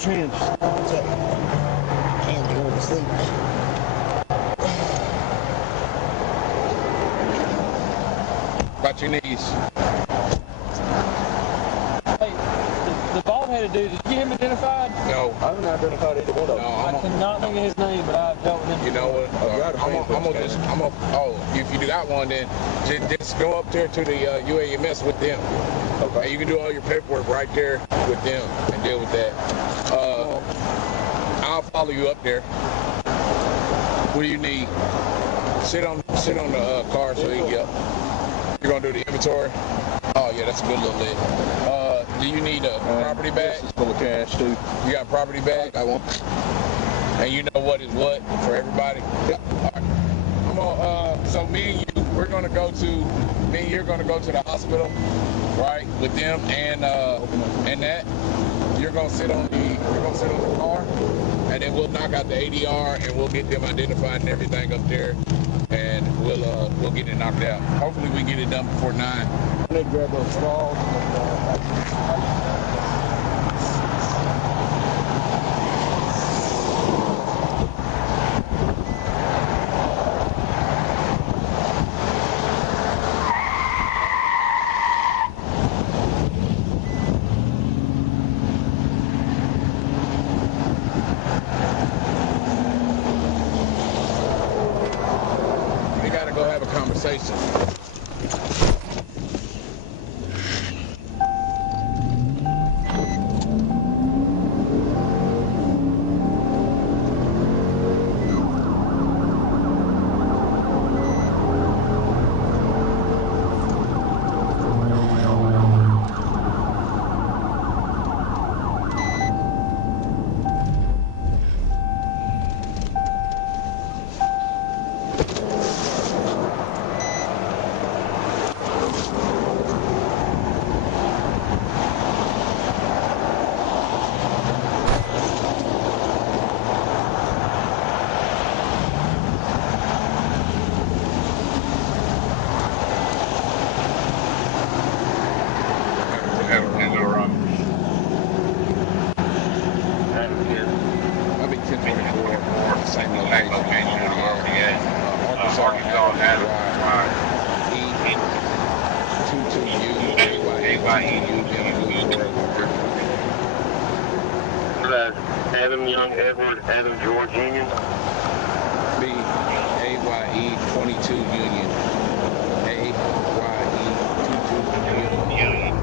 Tramps. What's up? Can't go to sleep. About your knees. Hey, the bald-headed dude, did you get him identified? No. I haven't identified either one of them. No, I cannot think of his name, but I've dealt with him. You know what? If you got one, then just go up there to the UAMS with them. Okay. And you can do all your paperwork right there with them and deal with that. I'll follow you up there. What do you need? Sit on the car so you can get up. You're gonna do the inventory? Oh yeah, that's a good little lick. Do you need a property bag? This is full of cash too. You got a property bag? I want. And you know what is what for everybody? Yep. All right. So me and you, you're gonna go to the hospital, right? With them and that. You're gonna sit on the car, and then we'll knock out the ADR and we'll get them identified and everything up there, and we'll get it knocked out. Hopefully we get it done before 9. I need to grab those straws. We gotta go have a conversation. I'll be 1024, same location. Arkansas Drive, E22U, Adam Young, Edward, Adam George Union. B, AYE 22 Union. AYE 22 Union.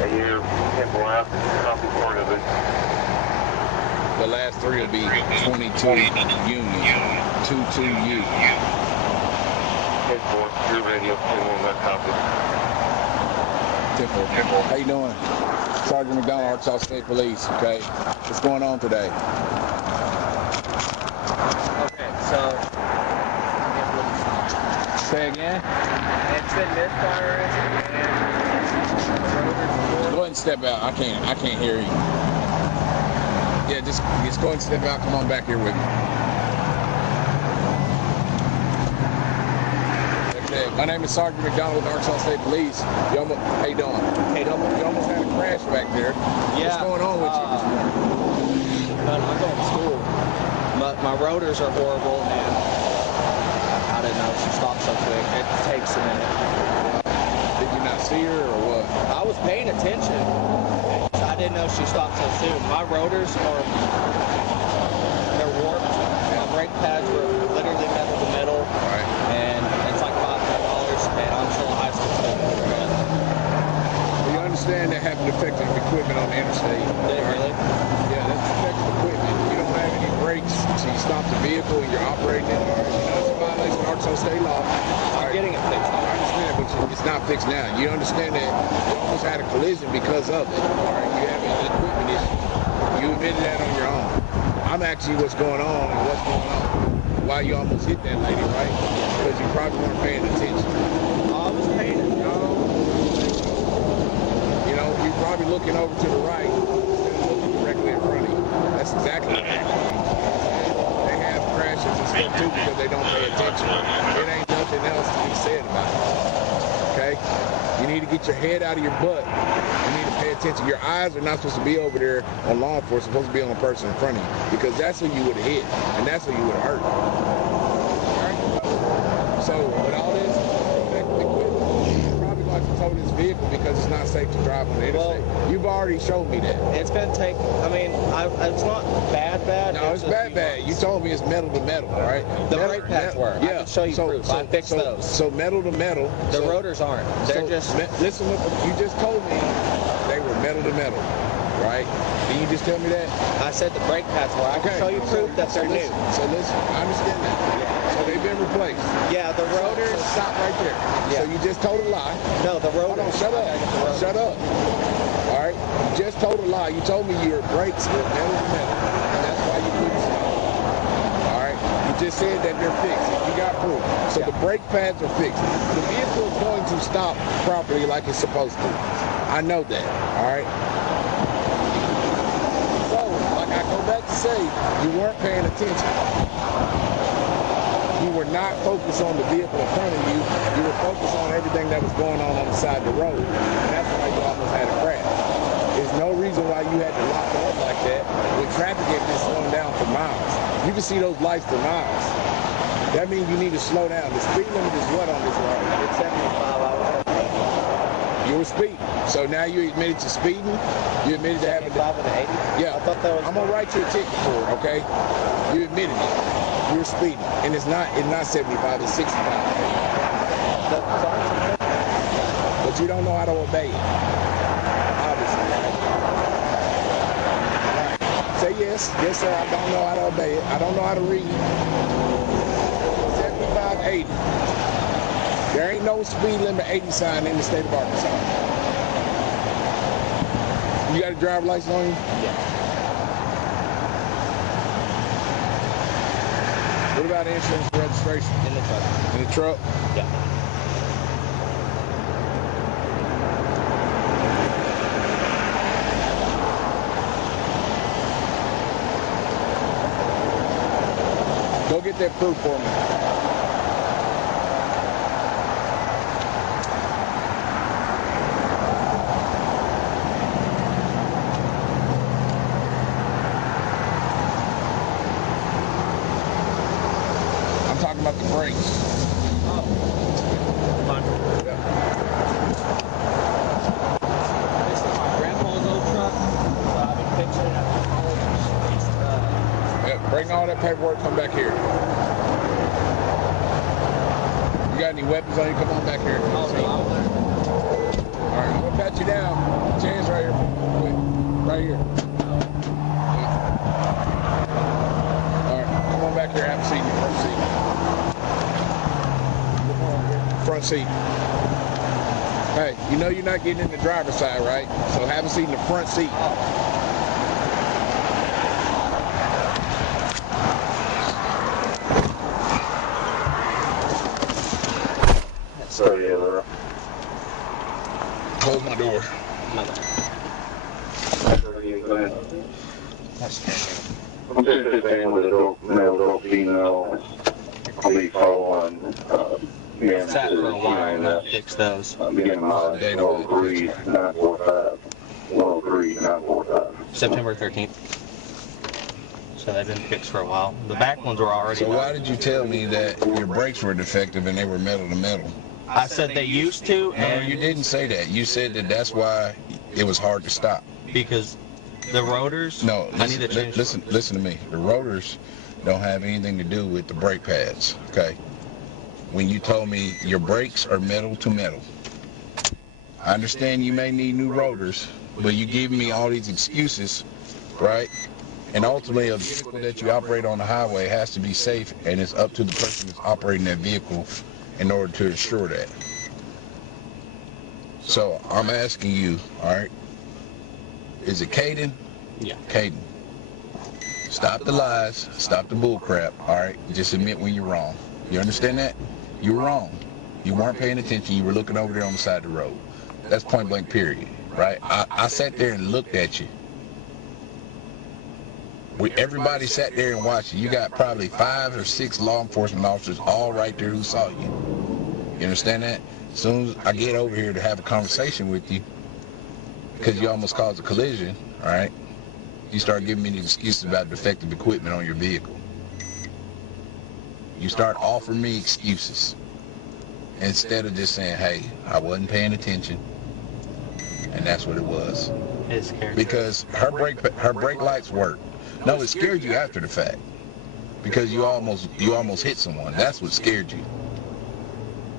A year, Temple Ave, copy part of it. The last three will be 22 Union. 22U. Temple, your radio, on that copy. Temple. How you doing? Sergeant McDonald, Arkansas State Police, okay? What's going on today? Okay, so... Say again? It's been misfire and... Go ahead and step out. I can't hear you. Yeah, just go ahead and step out. Come on back here with me. Okay, my name is Sergeant McDonald with Arkansas State Police. How you doing? You almost had a crash back there. Yeah. What's going on with you? I'm going to school. My rotors are horrible, and I didn't know she stopped so quick. It takes a minute. Did you not see her or what? I was paying attention. I didn't know she stopped so soon. My rotors they're warped. My brake pads were literally metal to metal. Right. And it's like $500, and I'm still a high school student. You understand that having defective equipment on the interstate? Really? Yeah, that's defective equipment. You don't have any brakes, so you stop the vehicle and you're operating it. It's a violation of Arkansas state law. I'm getting it fixed. I understand, but it's not fixed now. You understand that you almost had a collision because of it. All right, you have an equipment issue. You admitted that on your own. I'm asking you what's going on and what's going on. Why you almost hit that lady, right? Because you probably weren't paying attention. I was paying attention. You know, you're probably looking over to the right instead of looking directly in front of you. That's exactly what happened. They have crashes and stuff too because they don't pay attention. It ain't nothing else to be said about it. Okay? You need to get your head out of your butt. You need to pay attention. Your eyes are not supposed to be over there on law enforcement. It's supposed to be on the person in front of you, because that's who you would have hit, and that's who you would have hurt. All right? So with all this protective equipment, you probably like to tow this vehicle because it's not safe to drive on the interstate. Well, you've already showed me that. It's going to take, I mean, it's not bad. No, it's bad. You told me it's metal to metal, right? The brake pads were. Yeah. I can show you proof. I fixed those. So metal to metal. The rotors aren't. They're just... Listen, you just told me they were metal to metal, right? Did you just tell me that? I said the brake pads were. I can show you proof that they're new. So listen, I understand that. Yeah. So they've been replaced. Yeah, the rotors... So stop right there. Yeah. So you just told a lie. No, the rotors... Hold on, shut up. Shut up. All right? You just told a lie. You told me your brakes were metal to metal, and that's why you couldn't stop. All right? You just said that they're fixed. You got proof. So the brake pads are fixed. The vehicle is going to stop properly like it's supposed to. I know that. All right? So, like I go back to say, you weren't paying attention. You were not focused on the vehicle in front of you. You were focused on everything that was going on the side of the road. And that's why you almost had a crash. There's no reason why you had to lock up like that when traffic had been slowing down for miles. You can see those lights for miles. That means you need to slow down. The speed limit is what on this road? It's 75 hours. You were speeding. So now you admitted to speeding? You admitted to having... 75 and 80? Yeah. I thought that was... I'm going to write you a ticket for it, okay? You admitted it. You were speeding. And it's not 75, it's 65. But you don't know how to obey it. Obviously, right? Say yes. Yes, sir, I don't know how to obey it. I don't know how to read. 75, 80. There ain't no speed limit 80 sign in the state of Arkansas. You got a driver's license on you? Yeah. What about insurance and registration? In the truck. In the truck? Yeah. Go get that proof for me. I'm talking about the brakes. Oh. Fine. Yeah. This is my grandpa's old truck, so I've been fixing it after college. Yeah, bring all that paperwork, come back here. You got any weapons on you? Come on back here. Oh, no, I'm there. All right, I'm gonna pat you down. Chains right here. Wait, right here. All right, come on back here. Have a seat in your front seat. Hey, you know you're not getting in the driver's side, right? So have a seat in the front seat. So, yeah, Close my door. I'm 15 with adult male, adult female. I'll be following, Sat for a while and I fixed those. beginning my 103-945. 103-945. September 13th. So they've been fixed for a while. The back ones were already... So why did you tell me that your brakes were defective and they were metal to metal? I said they used to, No, and you didn't say that. You said that that's why it was hard to stop. because the rotors... No, I need to change. listen to me. The rotors don't have anything to do with the brake pads, okay? When you told me your brakes are metal to metal. I understand you may need new rotors, but you gave me all these excuses, right? And ultimately, a vehicle that you operate on the highway has to be safe, and it's up to the person that's operating that vehicle in order to ensure that. So I'm asking you, all right, is it Caden? Yeah. Caden, stop the lies, stop the bull crap, all right? Just admit when you're wrong. You understand that? You were wrong. You weren't paying attention. You were looking over there on the side of the road. That's point blank period, right? I sat there and looked at you. Everybody sat there and watched you. You got probably 5 or 6 law enforcement officers all right there who saw you. You understand that? As soon as I get over here to have a conversation with you, because you almost caused a collision, all right, you start giving me these excuses about defective equipment on your vehicle. You start offering me excuses instead of just saying, hey, I wasn't paying attention, and that's what it was. It scared Because her brake lights work. No, it scared you after the fact because you almost hit someone. That's what scared you.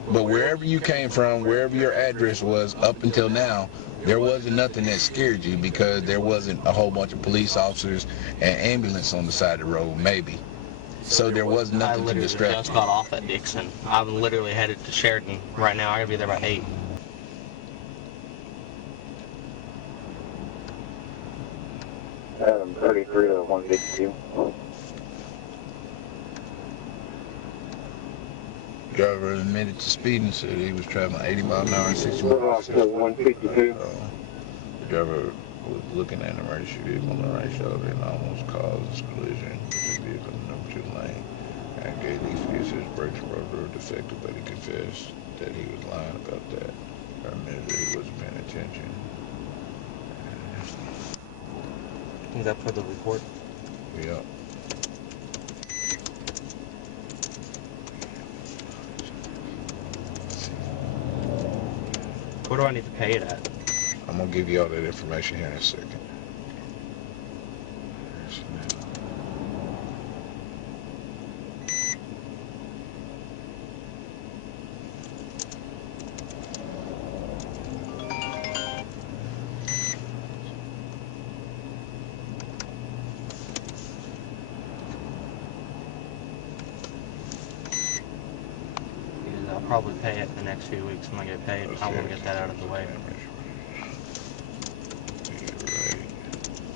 But wherever you came from, wherever your address was up until now, there wasn't nothing that scared you because there wasn't a whole bunch of police officers and ambulance on the side of the road, maybe. So there was nothing to distract you. I just got off at Dixon. I'm literally headed to Sheridan right now. I gotta be there by 8. Adam 33 to 152. Driver admitted to speeding, said he was traveling 80 miles an hour and 60 miles an hour. 152. The driver was looking at an emergency vehicle on the right shoulder and almost caused this collision with the vehicle in the number 2 lane and gave the excuse his brakes and rubber were defective, but he confessed that he was lying about that. Or admitted that he wasn't paying attention. Is that for the report? Yeah. Where do I need to pay it at? I'm gonna give you all that information here in a second. I'll probably pay it the next few weeks when I get paid. I want to get that out of the way.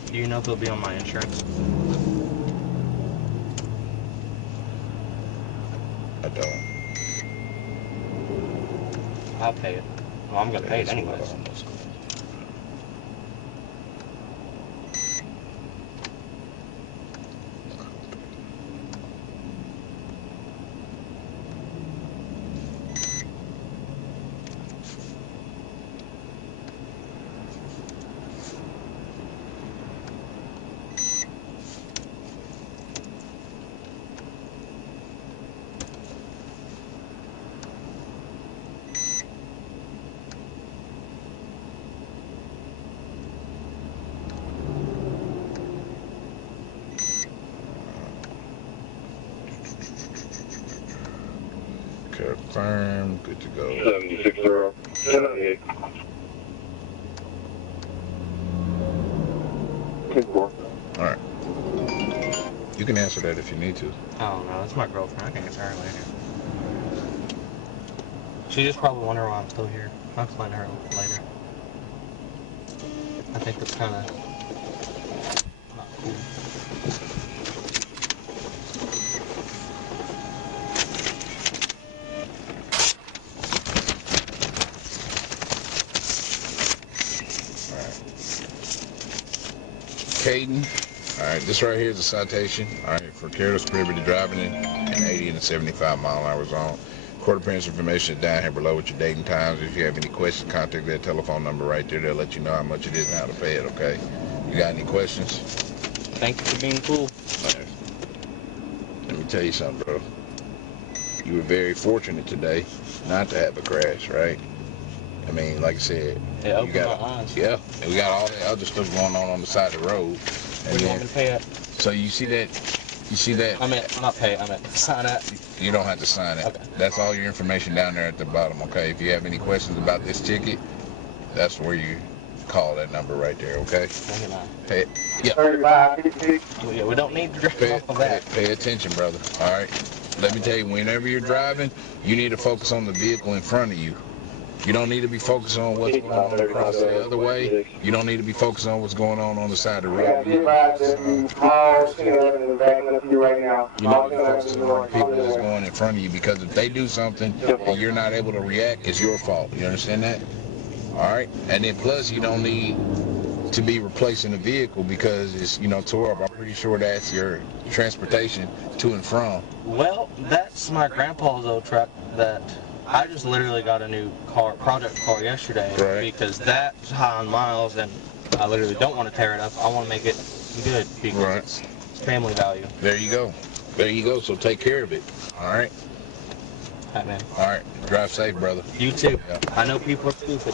Do you know if it'll be on my insurance? I don't. I'll pay it. Well, I'm gonna pay it anyways. Confirm, good to go. 76-0. 10-4. Alright. You can answer that if you need to. Oh no, that's my girlfriend. I can answer her later. She just probably wondering why I'm still here. I'll explain to her later. I think that's kind of not cool. Caden, alright, this right here is a citation, alright, for careless prohibited driving in an 80 and a 75 mile an hour zone. Court appearance information is down here below with your date and times. If you have any questions, contact that telephone number right there. They'll let you know how much it is and how to pay it, okay? You got any questions? Thank you for being cool. Right. Let me tell you something, bro. You were very fortunate today not to have a crash, right? I mean, like I said, It opened my eyes. Yeah, and we got all that other stuff going on the side of the road. Where do you want me to pay it? So you see that? I meant, not pay, I meant sign up. You don't have to sign it. Okay. That's all your information down there at the bottom, okay? If you have any questions about this ticket, that's where you call that number right there, okay? Pay, yeah. 35-56. Yeah, we don't need to drive off of that. Pay attention, brother, all right? Let me tell you, whenever you're driving, you need to focus on the vehicle in front of you. You don't need to be focused on what's going on across the other way. You don't need to be focused on what's going on the side of the road. You need to be focusing on the people that's going in front of you, because if they do something and you're not able to react, it's your fault. You understand that? All right? And then plus, you don't need to be replacing the vehicle because it's, tore up. I'm pretty sure that's your transportation to and from. Well, that's my grandpa's old truck that I just literally got a new project car yesterday because that's high on miles, and I literally don't want to tear it up. I want to make it good because it's family value. There you go. There you go. So take care of it. All right. All right, man. All right. Drive safe, brother. You too. Yeah. I know people are stupid.